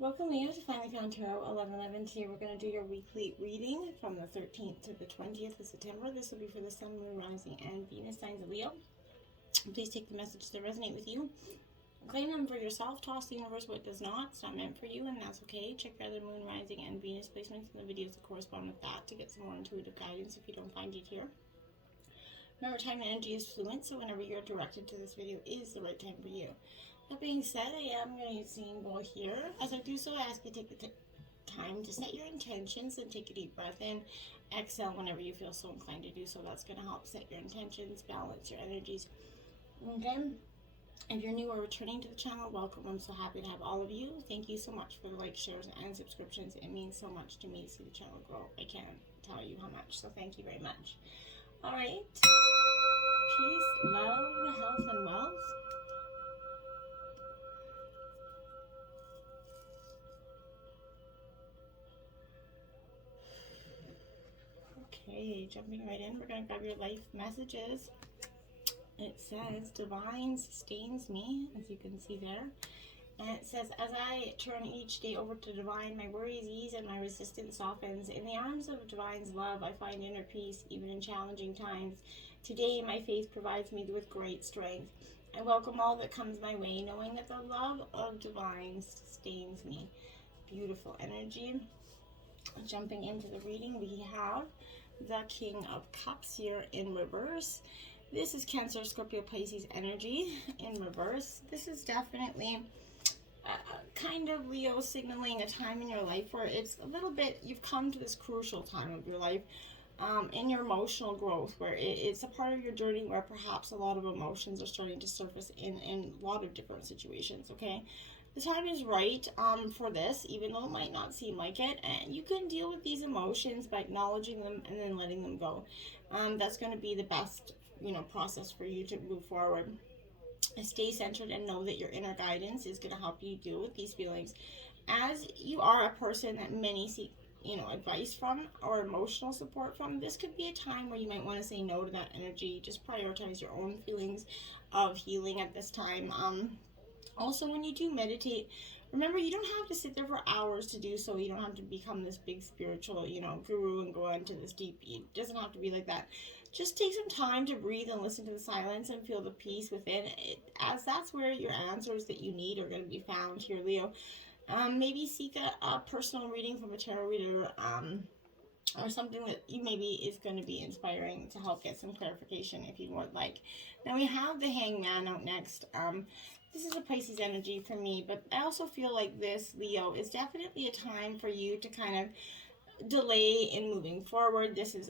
Welcome Leo to Finally Found Tarot 1111. Today we're going to do your weekly reading from the 13th to the 20th of September. This will be for the Sun, Moon, Rising, and Venus signs of Leo. Please take the messages that resonate with you. Claim them for yourself. Toss the universe what does not. It's not meant for you, and that's okay. Check your other Moon, Rising, and Venus placements in the videos that correspond with that to get some more intuitive guidance if you don't find it here. Remember, time and energy is fluent, so whenever you're directed to this video is the right time for you. That being said, I am going to use singing bowl here. As I do so, I ask you to take the time to set your intentions and take a deep breath in. Exhale whenever you feel so inclined to do so. That's going to help set your intentions, balance your energies. Okay? If you're new or returning to the channel, welcome. I'm so happy to have all of you. Thank you so much for the likes, shares, and subscriptions. It means so much to me to see the channel grow. I can't tell you how much, so thank you very much. All right. Peace, love, health, and wealth. Okay, jumping right in, we're going to grab your life messages. It says, Divine sustains me, as you can see there. And it says, as I turn each day over to Divine, my worries ease and my resistance softens. In the arms of Divine's love, I find inner peace, even in challenging times. Today, my faith provides me with great strength. I welcome all that comes my way, knowing that the love of Divine sustains me. Beautiful energy. Jumping into the reading, we have the King of Cups here in reverse. This is Cancer, Scorpio, Pisces energy in reverse. This is definitely kind of Leo signaling a time in your life where it's a little bit, you've come to this crucial time of your life in your emotional growth, where it's a part of your journey where perhaps a lot of emotions are starting to surface in a lot of different situations, okay? The time is right for this, even though it might not seem like it, and you can deal with these emotions by acknowledging them and then letting them go. That's going to be the best, process for you to move forward. Stay centered and know that your inner guidance is going to help you deal with these feelings. As you are a person that many seek, advice from or emotional support from, this could be a time where you might want to say no to that energy. Just prioritize your own feelings of healing at this time. Also, when you do meditate, remember, you don't have to sit there for hours to do so. You don't have to become this big spiritual, guru and go into this deep. It doesn't have to be like that. Just take some time to breathe and listen to the silence and feel the peace within it, as that's where your answers that you need are going to be found here, Leo. Maybe seek a personal reading from a tarot reader, or something that you maybe is going to be inspiring to help get some clarification if you would like. Now we have the Hangman out next. This is a Pisces energy for me, but I also feel like this, Leo, is definitely a time for you to kind of delay in moving forward. This is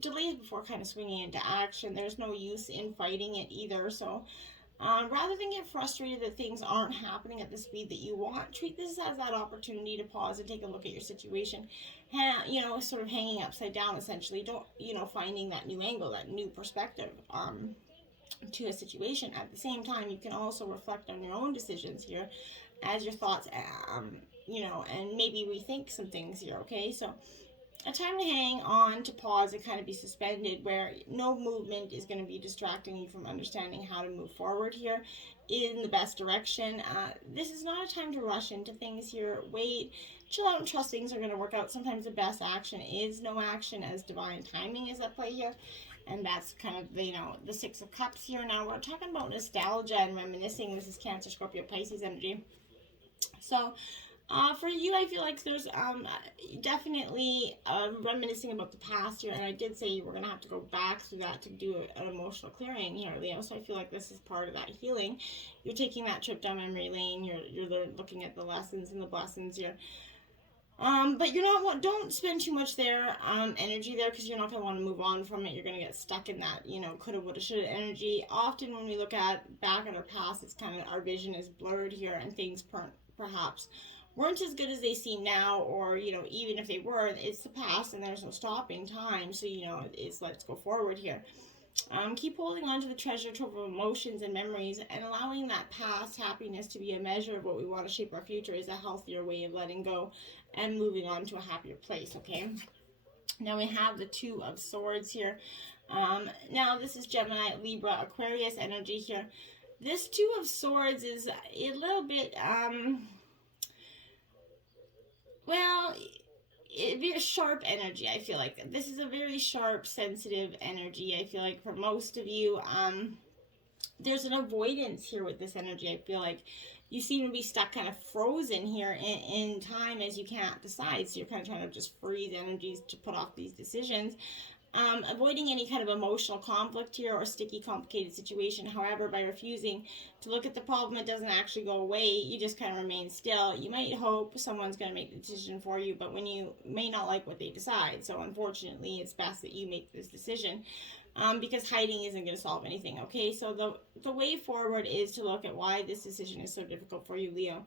delay before kind of swinging into action. There's no use in fighting it either. So rather than get frustrated that things aren't happening at the speed that you want, treat this as that opportunity to pause and take a look at your situation. Sort of hanging upside down, essentially. Don't, finding that new angle, that new perspective to a situation. At the same time, you can also reflect on your own decisions here as your thoughts, and maybe rethink some things here, okay? So a time to hang on, to pause, and kind of be suspended, where no movement is going to be distracting you from understanding how to move forward here in the best direction. This is not a time to rush into things here. Wait, chill out, and trust things are going to work out. Sometimes the best action is no action, as divine timing is at play here. And that's kind of, the Six of Cups here. Now we're talking about nostalgia and reminiscing. This is Cancer, Scorpio, Pisces energy. So for you, I feel like there's definitely reminiscing about the past here. And I did say you were going to have to go back through that to do an emotional clearing here, Leo. So I feel like this is part of that healing. You're taking that trip down memory lane. You're looking at the lessons and the blessings here. But don't spend too much energy there, because you're not going to want to move on from it. You're going to get stuck in that, coulda, woulda, shoulda energy. Often when we look back at our past, it's kind of, our vision is blurred here, and things perhaps weren't as good as they seem now, or, even if they were, it's the past and there's no stopping time. So, it's let's go forward here. Keep holding on to the treasure trove of emotions and memories, and allowing that past happiness to be a measure of what we want to shape our future is a healthier way of letting go and moving on to a happier place, okay? Now we have the Two of Swords here. Now this is Gemini, Libra, Aquarius energy here. This Two of Swords is a little bit, well, very sharp energy. I feel like this is a very sharp, sensitive energy. I feel like for most of you, there's an avoidance here with this energy. I feel like you seem to be stuck kind of frozen here in time as you can't decide. So you're kind of trying to just freeze energies to put off these decisions. Avoiding any kind of emotional conflict here or sticky, complicated situation. However, by refusing to look at the problem, it doesn't actually go away. You just kind of remain still. You might hope someone's going to make the decision for you, but when you may not like what they decide. So unfortunately, it's best that you make this decision. Because hiding isn't going to solve anything, okay? So the way forward is to look at why this decision is so difficult for you, Leo.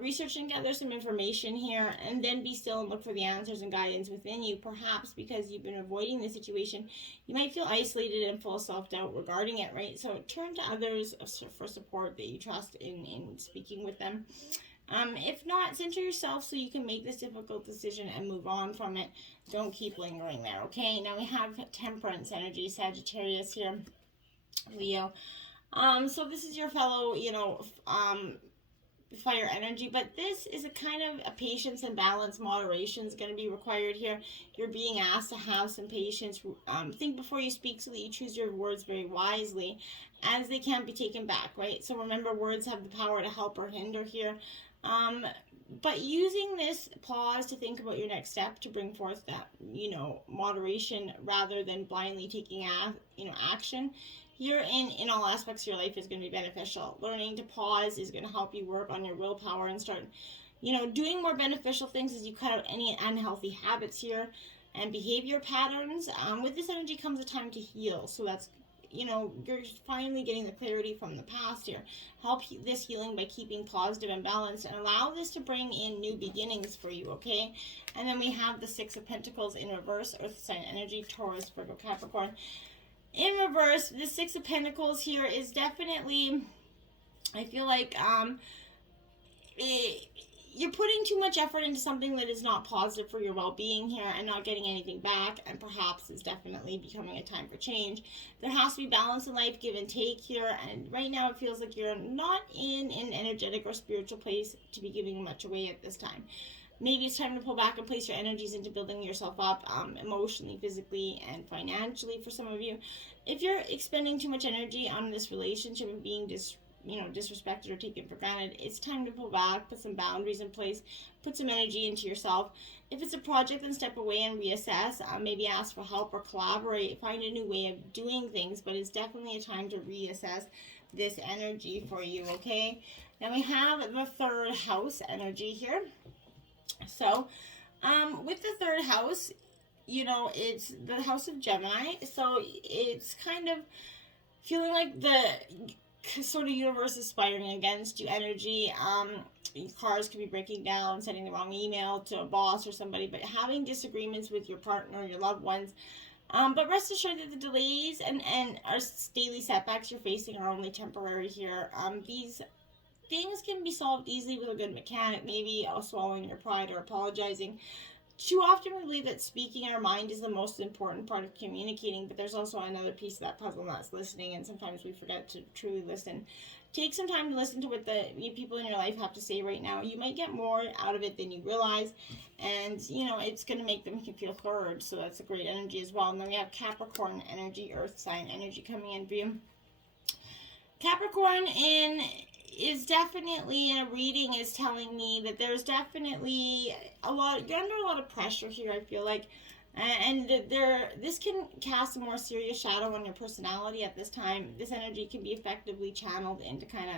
Research and gather some information here, and then be still and look for the answers and guidance within you. Perhaps because you've been avoiding the situation, you might feel isolated and full of self-doubt regarding it, right? So turn to others for support that you trust in speaking with them. If not, center yourself so you can make this difficult decision and move on from it. Don't keep lingering there, okay? Now we have Temperance energy, Sagittarius here, Leo. So this is your fellow, fire energy, but this is a kind of a patience and balance. Moderation is going to be required here. You're being asked to have some patience. Think before you speak so that you choose your words very wisely, as they can't be taken back, right? So remember, words have the power to help or hinder here. But using this pause to think about your next step to bring forth that, moderation rather than blindly taking, action here in all aspects of your life is going to be beneficial. Learning to pause is going to help you work on your willpower and start, doing more beneficial things as you cut out any unhealthy habits here and behavior patterns. With this energy comes a time to heal. So that's, you're finally getting the clarity from the past here. Help this healing by keeping positive and balanced, and allow this to bring in new beginnings for you, okay? And then we have the Six of Pentacles in reverse, Earth sign energy, Taurus, Virgo, Capricorn. In reverse, the Six of Pentacles here is definitely, I feel like, you're putting too much effort into something that is not positive for your well-being here and not getting anything back, and perhaps it's definitely becoming a time for change. There has to be balance in life, give and take here, and right now it feels like you're not in an energetic or spiritual place to be giving much away at this time. Maybe it's time to pull back and place your energies into building yourself up emotionally, physically, and financially for some of you. If you're expending too much energy on this relationship and being disrespected or taken for granted, it's time to pull back, put some boundaries in place, put some energy into yourself. If it's a project, then step away and reassess. Maybe ask for help or collaborate. Find a new way of doing things, but it's definitely a time to reassess this energy for you, okay? Now we have the third house energy here. So, with the third house, it's the house of Gemini. So it's kind of feeling like the sort of universe is spiraling against you energy. Cars could be breaking down, sending the wrong email to a boss or somebody, but having disagreements with your partner, your loved ones. But rest assured that the delays and our daily setbacks you're facing are only temporary here. These things can be solved easily with a good mechanic, maybe swallowing your pride or apologizing. Too often we believe that speaking our mind is the most important part of communicating, but there's also another piece of that puzzle, and that's listening, and sometimes we forget to truly listen. Take some time to listen to what the people in your life have to say right now. You might get more out of it than you realize, and it's going to make them feel heard, so that's a great energy as well. And then we have Capricorn energy, Earth sign energy coming in for you. Capricorn is definitely, in a reading, is telling me that there's definitely you're under a lot of pressure here, I feel like, and this can cast a more serious shadow on your personality at this time. This energy can be effectively channeled into kind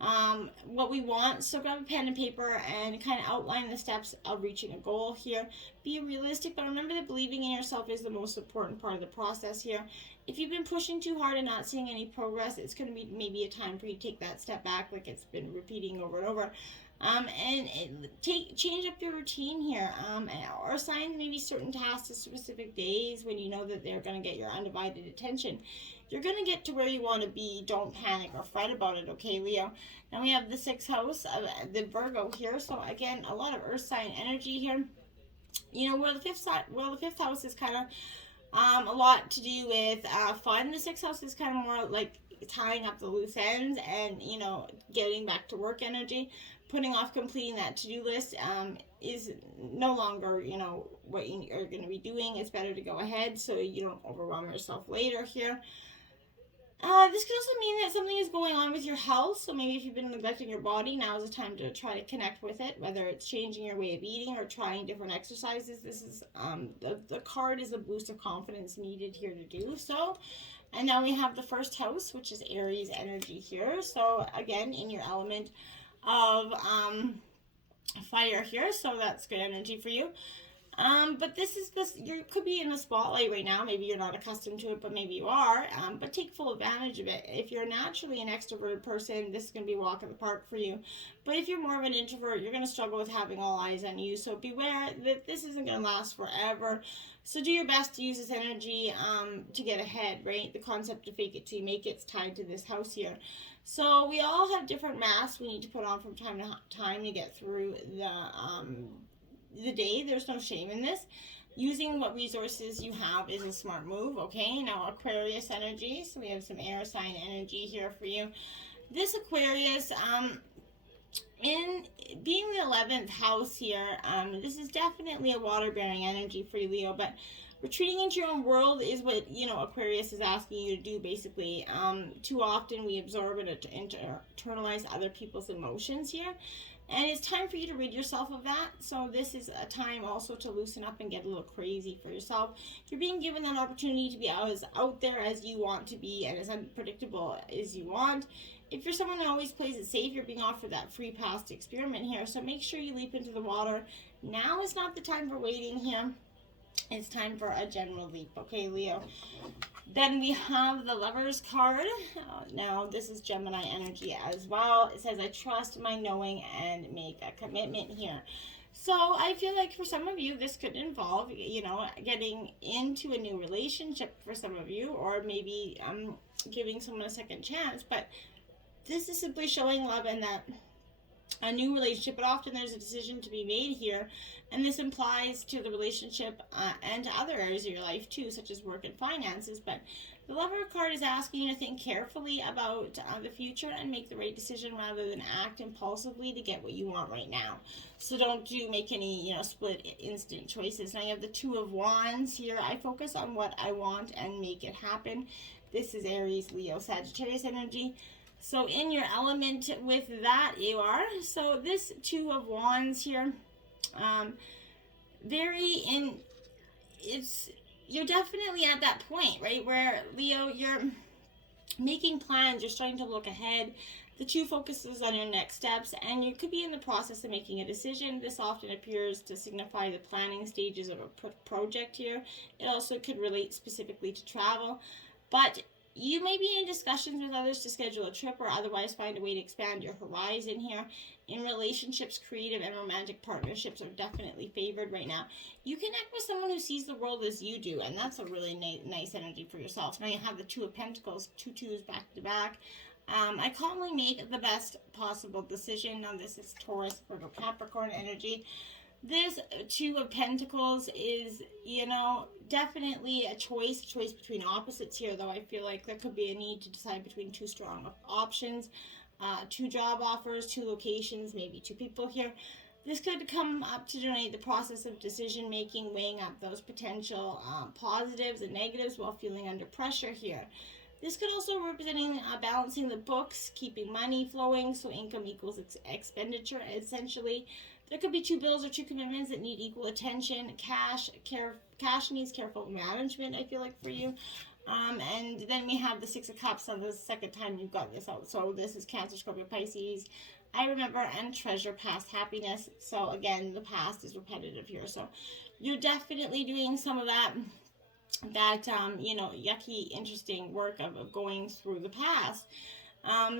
of what we want. So grab a pen and paper and kind of outline the steps of reaching a goal here. Be realistic, but remember that believing in yourself is the most important part of the process here. If you've been pushing too hard and not seeing any progress, it's going to be maybe a time for you to take that step back, like it's been repeating over and over. Change up your routine here, or assign maybe certain tasks to specific days when you know that they're going to get your undivided attention. You're going to get to where you want to be. Don't panic or fret about it, okay, Leo? Now we have the sixth house of the Virgo here. So again, a lot of earth sign energy here. Where the fifth house is kind of a lot to do with fun. The sixth house is kind of more like tying up the loose ends and, you know, getting back to work energy. Putting off completing that to-do list is no longer, you know, what you are going to be doing. It's better to go ahead so you don't overwhelm yourself later here. This could also mean that something is going on with your health. So maybe if you've been neglecting your body, now is the time to try to connect with it, whether it's changing your way of eating or trying different exercises. This is the card is a boost of confidence needed here to do so. And now we have the first house, which is Aries energy here. So again, in your element of fire here, so that's good energy for you. But you could be in the spotlight right now. Maybe you're not accustomed to it, but maybe you are. But take full advantage of it. If you're naturally an extroverted person, this is going to be a walk in the park for you. But if you're more of an introvert, you're going to struggle with having all eyes on you. So beware that this isn't going to last forever. So do your best to use this energy to get ahead, right? The concept of fake it till you make it's tied to this house here. So we all have different masks we need to put on from time to time to get through the day. There's no shame in this. Using what resources you have is a smart move. Okay, now Aquarius energy. So we have some air sign energy here for you. This Aquarius, in being the 11th house here, this is definitely a water bearing energy for you, Leo, but retreating into your own world is what, you know, Aquarius is asking you to do, basically. Too often we absorb and internalize other people's emotions here. And it's time for you to rid yourself of that. So this is a time also to loosen up and get a little crazy for yourself. You're being given that opportunity to be as out there as you want to be and as unpredictable as you want. If you're someone who always plays it safe, you're being offered that free pass to experiment here. So make sure you leap into the water. Now is not the time for waiting here. It's time for a general leap. Okay, Leo. Then we have the Lovers card. Now, this is Gemini energy as well. It says, I trust my knowing and make a commitment here. So I feel like for some of you, this could involve, you know, getting into a new relationship for some of you, or maybe giving someone a second chance. But this is simply showing love and that a new relationship, but often there's a decision to be made here, and this implies to the relationship and to other areas of your life too, such as work and finances. But the Lover card is asking you to think carefully about the future and make the right decision rather than act impulsively to get what you want right now. So don't make any, you know, split instant choices. Now you have the Two of Wands here. I focus on what I want and make it happen. This is Aries, Leo, Sagittarius energy. So in your element with that you are. So this Two of Wands here, you're definitely at that point, right, where Leo, you're making plans, you're starting to look ahead. The two focuses on your next steps, and you could be in the process of making a decision. This often appears to signify the planning stages of a project here. It also could relate specifically to travel, but you may be in discussions with others to schedule a trip or otherwise find a way to expand your horizon here. In relationships, creative and romantic partnerships are definitely favored right now. You connect with someone who sees the world as you do, and that's a really nice energy for yourself. Now you have the Two of Pentacles, two twos back to back. I calmly make the best possible decision. Now this is Taurus, Virgo, Capricorn energy. This Two of Pentacles is, you know, definitely a choice between opposites here, though I feel like there could be a need to decide between two strong options, two job offers, two locations, maybe two people here. This could come up to donate the process of decision making, weighing up those potential positives and negatives while feeling under pressure here. This could also representing balancing the books, keeping money flowing, so income equals expenditure, essentially. There could be two bills or two commitments that need equal attention. Cash needs careful management, I feel like, for you. And then we have the Six of Cups on the second time you've got this out. So this is Cancer, Scorpio, Pisces. I remember and treasure past happiness. So again, the past is repetitive here. So you're definitely doing some of that you know, yucky, interesting work of going through the past.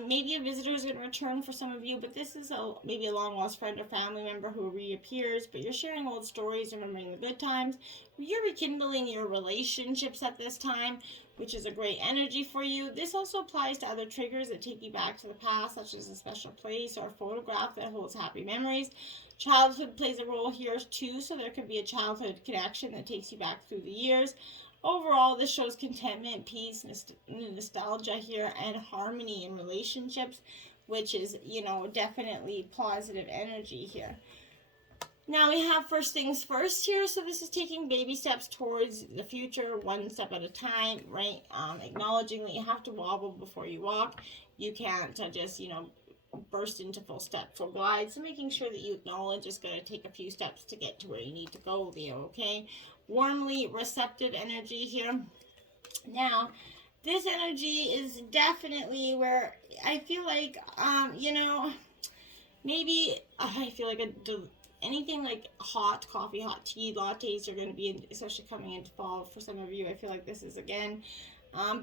Maybe a visitor is going to return for some of you, but this is maybe a long-lost friend or family member who reappears, but you're sharing old stories, remembering the good times. You're rekindling your relationships at this time, which is a great energy for you. This also applies to other triggers that take you back to the past, such as a special place or a photograph that holds happy memories. Childhood plays a role here too, so there could be a childhood connection that takes you back through the years. Overall, this shows contentment, peace, nostalgia here, and harmony in relationships, which is, you know, definitely positive energy here. Now we have first things first here, so this is taking baby steps towards the future, one step at a time, right? Acknowledging that you have to wobble before you walk. You can't just, you know, burst into full step, full glide. So making sure that you acknowledge it's going to take a few steps to get to where you need to go, Leo, okay? Warmly receptive energy here. Now, this energy is definitely where I feel like, you know, maybe I feel like anything like hot coffee, hot tea, lattes are going to be, especially coming into fall for some of you. I feel like this is, again,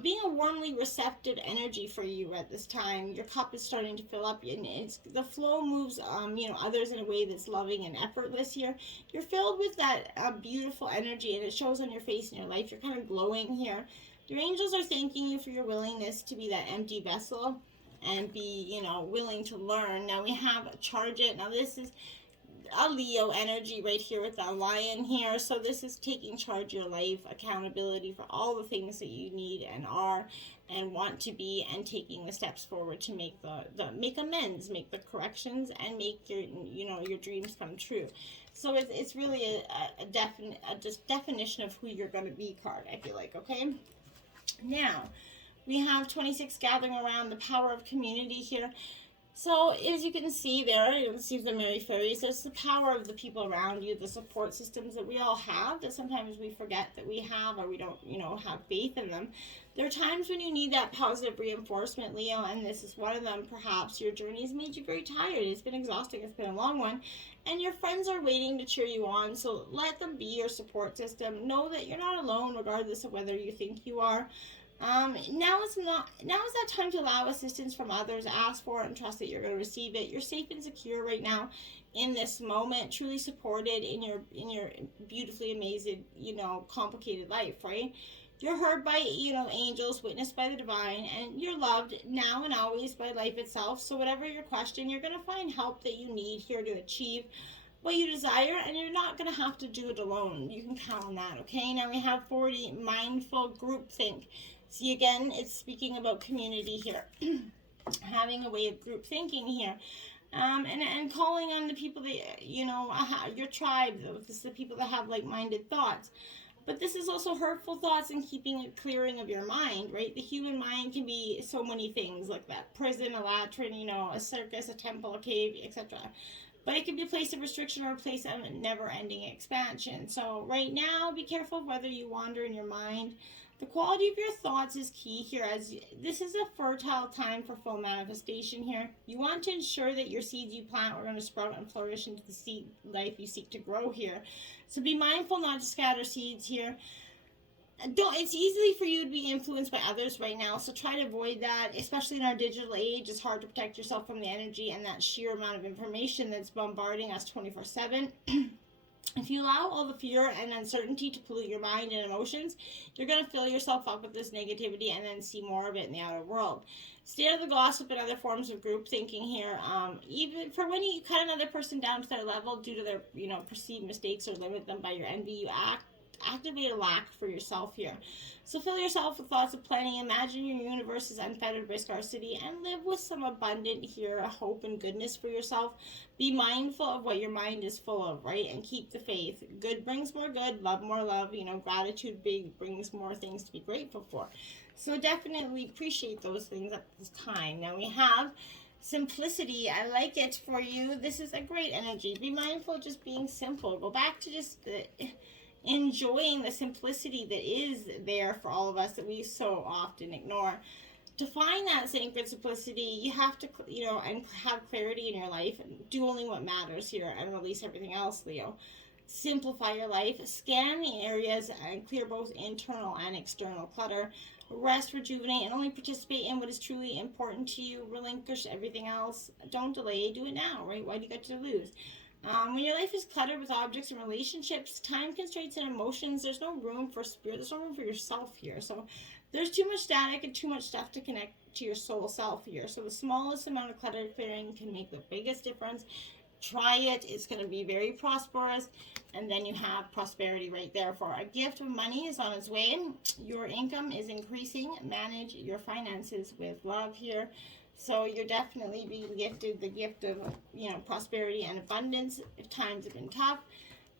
being a warmly receptive energy for you at this time. Your cup is starting to fill up, and the flow moves, you know, others in a way that's loving and effortless here. You're filled with that beautiful energy, and it shows on your face and your life. You're kind of glowing here. Your angels are thanking you for your willingness to be that empty vessel and be, you know, willing to learn. Now we have charge it. Now this is a Leo energy right here with that lion here. So this is taking charge of your life, accountability for all the things that you need and are and want to be, and taking the steps forward to make make amends, make the corrections, and make your, you know, your dreams come true. So it's really a definition of who you're going to be card, I feel like, okay? Now, we have 26 gathering around the power of community here. So, as you can see there, you can see the Merry Fairies, it's the power of the people around you, the support systems that we all have, that sometimes we forget that we have, or we don't, you know, have faith in them. There are times when you need that positive reinforcement, Leo, and this is one of them. Perhaps your journey has made you very tired. It's been exhausting. It's been a long one. And your friends are waiting to cheer you on, so let them be your support system. Know that you're not alone, regardless of whether you think you are. Now is that time to allow assistance from others. Ask for it and trust that you're going to receive it. You're safe and secure right now in this moment, truly supported in your beautifully amazing, you know, complicated life, right? You're heard by, you know, angels, witnessed by the divine, and you're loved now and always by life itself. So whatever your question, you're going to find help that you need here to achieve what you desire, and you're not going to have to do it alone. You can count on that, okay? Now we have 40, mindful groupthink. See, again, it's speaking about community here. Having a way of group thinking here. And calling on the people that, you know, your tribe, this is the people that have like-minded thoughts. But this is also hurtful thoughts and keeping a clearing of your mind, right? The human mind can be so many things, like that prison, a latrine, you know, a circus, a temple, a cave, etc. But it can be a place of restriction or a place of never-ending expansion. So right now, be careful of whether you wander in your mind. The quality of your thoughts is key here, as this is a fertile time for full manifestation here. You want to ensure that your seeds you plant are going to sprout and flourish into the seed life you seek to grow here. So be mindful not to scatter seeds here. It's easy for you to be influenced by others right now, so try to avoid that, especially in our digital age. It's hard to protect yourself from the energy and that sheer amount of information that's bombarding us 24/7. If you allow all the fear and uncertainty to pollute your mind and emotions, you're going to fill yourself up with this negativity and then see more of it in the outer world. Stay out of the gossip and other forms of group thinking here. Even for when you cut another person down to their level due to their, you know, perceived mistakes or limit them by your envy, you activate a lack for yourself here. So fill yourself with thoughts of plenty. Imagine your universe is unfettered by scarcity, and live with some abundant here, hope and goodness for yourself. Be mindful of what your mind is full of, right? And keep the faith. Good brings more good, love more love. You know, gratitude brings more things to be grateful for. So definitely appreciate those things at this time. Now we have simplicity. I like it for you. This is a great energy. Be mindful of just being simple. Go back to just enjoying the simplicity that is there for all of us that we so often ignore. To find that sacred simplicity, you have to, you know, and have clarity in your life, and do only what matters here and release everything else, Leo. Simplify your life, scan the areas and clear both internal and external clutter. Rest, rejuvenate, and only participate in what is truly important to you. Relinquish everything else. Don't delay, do it now, right? Why do you got to lose? When your life is cluttered with objects and relationships, time constraints and emotions, there's no room for spirit, there's no room for yourself here. So there's too much static and too much stuff to connect to your soul self here. So the smallest amount of clutter clearing can make the biggest difference. Try it. It's going to be very prosperous. And then you have prosperity right there. For a gift of money is on its way. Your income is increasing. Manage your finances with love here. So you're definitely being gifted the gift of, prosperity and abundance if times have been tough.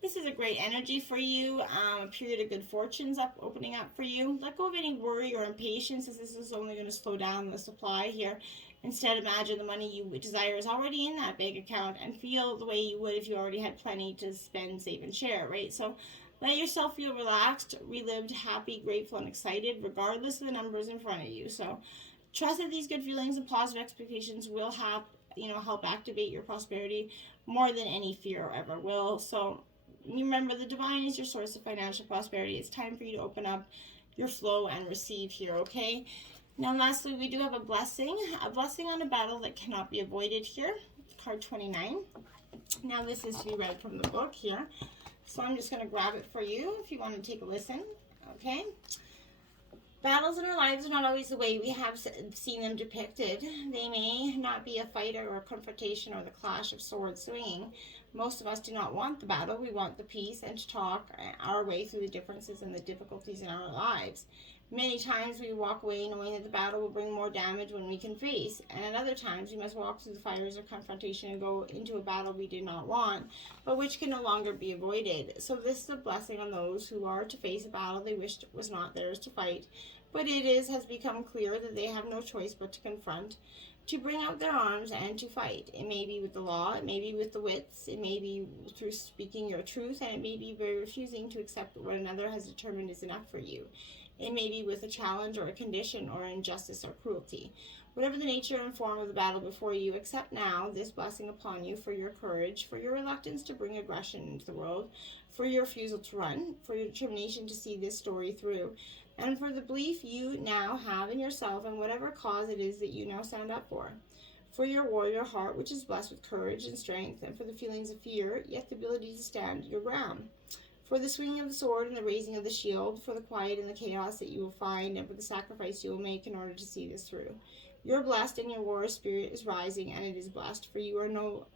This is a great energy for you. A period of good fortunes opening up for you. Let go of any worry or impatience, as this is only going to slow down the supply here. Instead, imagine the money you desire is already in that bank account and feel the way you would if you already had plenty to spend, save, and share, right? So let yourself feel relaxed, relived, happy, grateful, and excited, regardless of the numbers in front of you. So trust that these good feelings and positive expectations will help activate your prosperity more than any fear ever will. So remember, the divine is your source of financial prosperity. It's time for you to open up your flow and receive here, okay? Now, lastly, we do have a blessing on a battle that cannot be avoided here, card 29. Now, this is to be read from the book here. So I'm just going to grab it for you if you want to take a listen, okay? Battles in our lives are not always the way we have seen them depicted. They may not be a fight or a confrontation or the clash of swords swinging. Most of us do not want the battle. We want the peace and to talk our way through the differences and the difficulties in our lives. Many times we walk away knowing that the battle will bring more damage when we can face, and at other times we must walk through the fires of confrontation and go into a battle we did not want, but which can no longer be avoided. So this is a blessing on those who are to face a battle they wished was not theirs to fight, but has become clear that they have no choice but to confront, to bring out their arms and to fight. It may be with the law, it may be with the wits, it may be through speaking your truth, and it may be by refusing to accept what another has determined is enough for you. It may be with a challenge or a condition or injustice or cruelty. Whatever the nature and form of the battle before you, accept now this blessing upon you for your courage, for your reluctance to bring aggression into the world, for your refusal to run, for your determination to see this story through, and for the belief you now have in yourself and whatever cause it is that you now stand up for your warrior heart, which is blessed with courage and strength, and for the feelings of fear, yet the ability to stand your ground. For the swinging of the sword and the raising of the shield, for the quiet and the chaos that you will find, and for the sacrifice you will make in order to see this through. You're blessed, and your warrior spirit is rising, and it is blessed, for you are no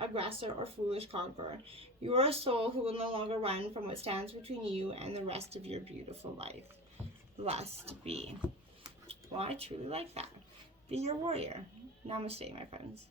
aggressor or foolish conqueror. You are a soul who will no longer run from what stands between you and the rest of your beautiful life. Blessed be. Well, I truly like that. Be your warrior. Namaste, my friends.